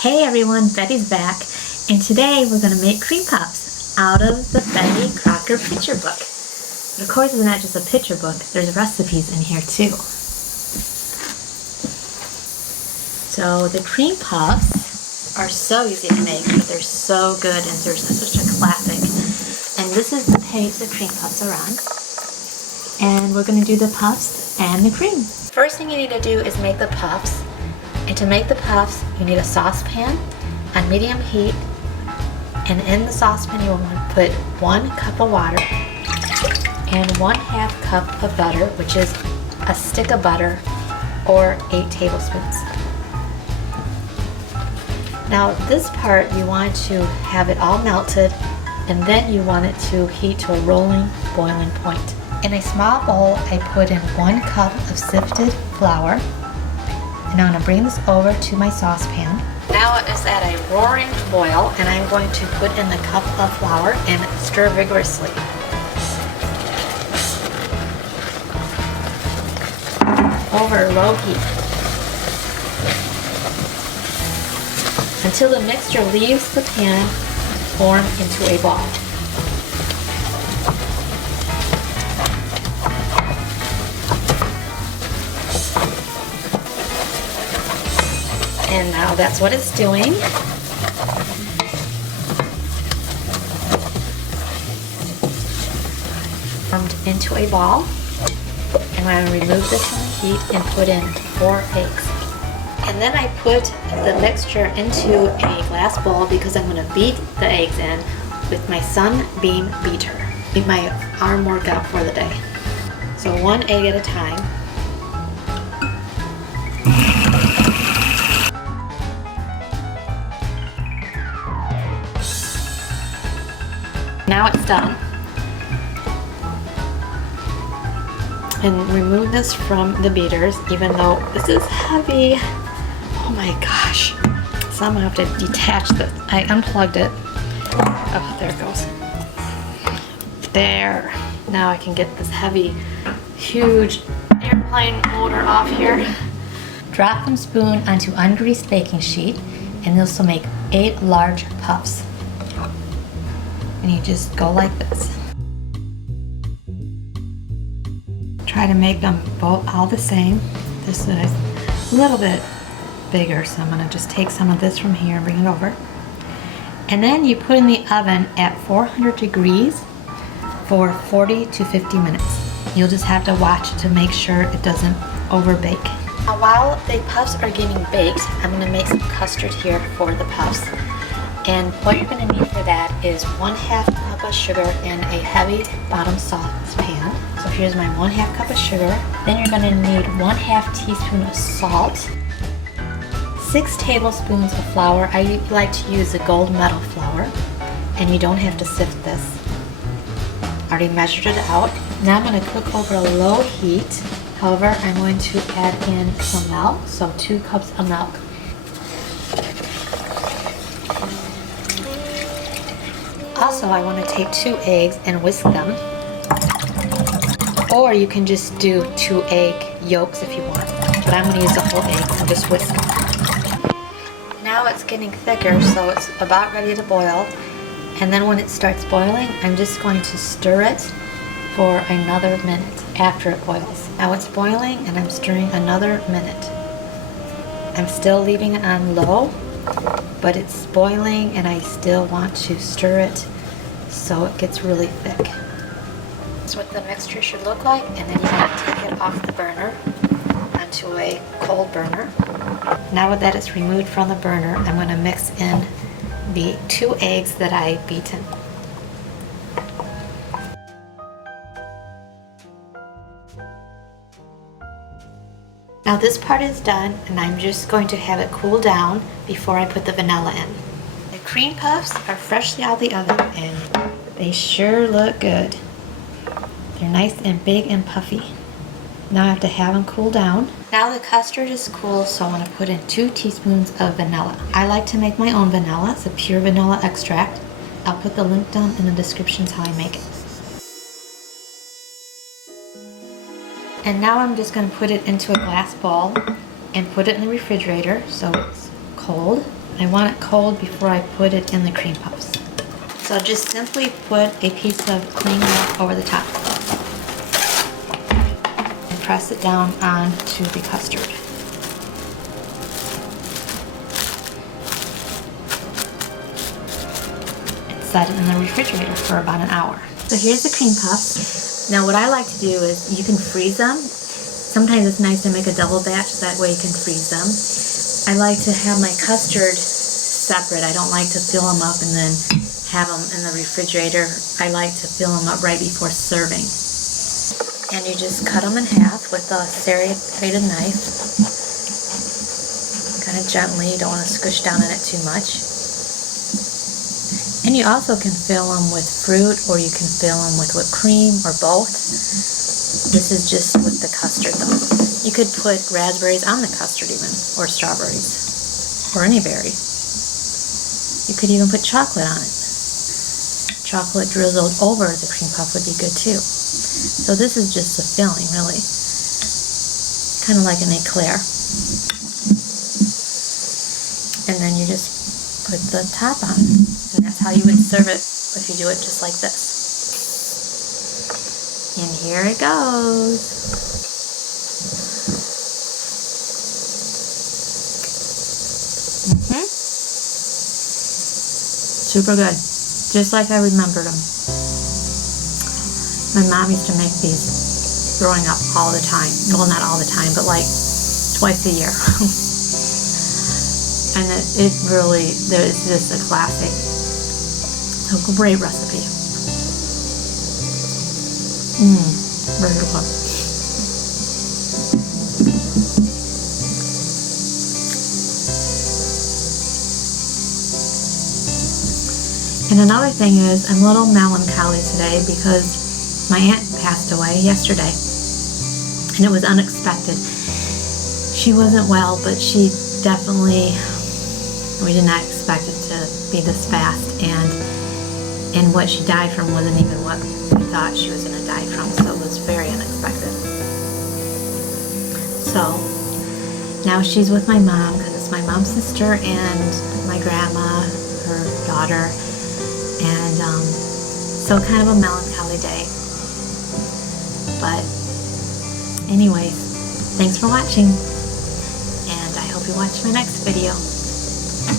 Hey everyone, Betty's back, and today we're going to make cream puffs out of the Betty Crocker picture book. But of course, it's not just a picture book, there's recipes in here too. So the cream puffs are so easy to make, but they're so good and they're such a classic. And this is the page the cream puffs are on. And we're going to do the puffs and the cream. First thing you need to do is make the puffs. And to make the puffs, you need a saucepan on medium heat, and in the saucepan you will want to put 1 cup of water and 1/2 cup of butter, which is a stick of butter or 8 tablespoons. Now this part you want to have it all melted, and then you want it to heat to a rolling boiling point. In a small bowl I put in 1 cup of sifted flour. And I'm going to bring this over to my saucepan. Now it is at a roaring boil, and I'm going to put in the cup of flour and stir vigorously. Over low heat. Until the mixture leaves the pan, form into a ball. And now that's what it's doing. Formed into a ball. And I'm going to remove this from the heat and put in 4 eggs. And then I put the mixture into a glass bowl because I'm going to beat the eggs in with my Sunbeam beater. Make my arm work out for the day. So 1 egg at a time. Now it's done. And remove this from the beaters, even though this is heavy. Oh my gosh. So I'm gonna have to detach this. I unplugged it. Oh, there it goes. There. Now I can get this heavy, huge airplane motor off here. Drop some spoon onto ungreased baking sheet, and this will make 8 large puffs. And you just go like this. Try to make them both all the same. This is a little bit bigger, so I'm gonna just take some of this from here and bring it over. And then you put in the oven at 400 degrees for 40 to 50 minutes. You'll just have to watch to make sure it doesn't overbake. Now while the puffs are getting baked, I'm gonna make some custard here for the puffs. And what you're going to need for that is 1/2 cup of sugar in a heavy bottom saucepan. So here's my 1/2 cup of sugar. Then you're going to need 1/2 teaspoon of salt, 6 tablespoons of flour. I like to use the gold medal flour, and you don't have to sift this. I already measured it out. Now I'm going to cook over a low heat. However, I'm going to add in some milk, so 2 cups of milk. Also, I want to take 2 eggs and whisk them. Or you can just do 2 egg yolks if you want. But I'm going to use the whole eggs and just whisk them. Now it's getting thicker, so it's about ready to boil. And then when it starts boiling, I'm just going to stir it for another minute after it boils. Now it's boiling and I'm stirring another minute. I'm still leaving it on low, but it's boiling and I still want to stir it so it gets really thick. That's what the mixture should look like, and then you want to take it off the burner onto a cold burner. Now that it's removed from the burner, I'm going to mix in the 2 eggs that I beaten. Now this part is done, and I'm just going to have it cool down before I put the vanilla in. The cream puffs are freshly out of the oven, and they sure look good. They're nice and big and puffy. Now I have to have them cool down. Now the custard is cool, so I'm going to put in 2 teaspoons of vanilla. I like to make my own vanilla. It's a pure vanilla extract. I'll put the link down in the descriptions how I make it. And now I'm just going to put it into a glass bowl and put it in the refrigerator so it's cold I want it cold before I put it in the cream puffs. So just simply put a piece of cling wrap over the top and press it down onto the custard. And set it in the refrigerator for about an hour. So here's the cream puffs. Now what I like to do is you can freeze them. Sometimes it's nice to make a double batch so that way you can freeze them. I like to have my custard separate. I don't like to fill them up and then have them in the refrigerator. I like to fill them up right before serving. And you just cut them in half with a serrated knife. Kind of gently. You don't want to squish down in it too much. And you also can fill them with fruit, or you can fill them with whipped cream, or both. This is just with the custard though. You could put raspberries on the custard even, or strawberries, or any berry. You could even put chocolate on it. Chocolate drizzled over the cream puff would be good too. So this is just the filling, really. Kind of like an eclair. And then you just put the top on. And that's how you would serve it if you do it just like this. And here it goes. Super good. Just like I remembered them. My mom used to make these growing up all the time. Well, not all the time, but like twice a year. And it really, it's just a classic. A great recipe. Very good. And another thing is, I'm a little melancholy today because my aunt passed away yesterday. And it was unexpected. She wasn't well, but she definitely, we did not expect it to be this fast. And what she died from wasn't even what we thought she was going to die from, so it was very unexpected. So now she's with my mom, because it's my mom's sister and my grandma, her daughter, and so kind of a melancholy day. But anyways, thanks for watching, and I hope you watch my next video.